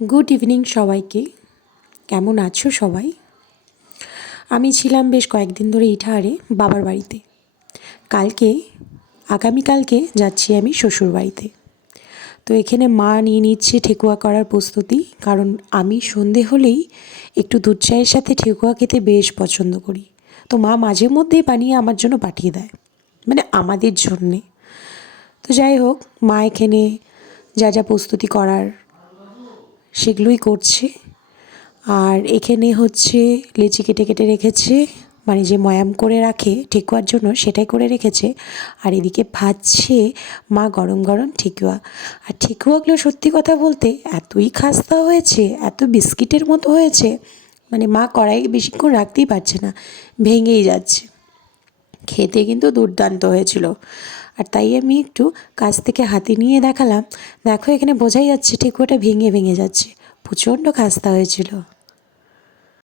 Good evening সবাইকে। কেমন আছো সবাই? আমি ছিলাম বেশ কয়েকদিন ধরে ইটাহারে বাবার বাড়িতে। আগামীকালকে যাচ্ছি আমি শ্বশুর বাড়িতে। তো এখানে মা নিয়ে নিচ্ছে ঠেকুয়া করার প্রস্তুতি, কারণ আমি সন্ধে হলেই একটু দুধ চায়ের সাথে ঠেকুয়া খেতে বেশ পছন্দ করি। তো মা মাঝে মধ্যেই বানিয়ে আমার জন্য পাঠিয়ে দেয়, মানে আমাদের জন্যে। তো যাই হোক, মা এখানে যা যা প্রস্তুতি করার সেগুলোই করছে। আর এখানে হচ্ছে লিচি কেটে কেটে রেখেছে, মানে যে ময়াম করে রাখে ঠেকুয়ার জন্য সেটাই করে রেখেছে। আর এদিকে ভাজছে মা গরম গরম ঠেকুয়া। আর ঠেকুয়াগুলো সত্যি কথা বলতে এতই খাস্তা হয়েছে, এত বিস্কিটের মতো হয়েছে, মানে মা কড়াই বেশিক্ষণ রাখতেই পারছে না, ভেঙেই যাচ্ছে। খেতে কিন্তু দুর্দান্ত হয়েছিল। আর তাই আমি একটু কাছ থেকে হাতে নিয়ে দেখালাম, দেখো এখানে বোঝাই যাচ্ছে ঠেকুয়াটা ভেঙে ভেঙে যাচ্ছে, প্রচণ্ড খাস্তা হয়েছিল।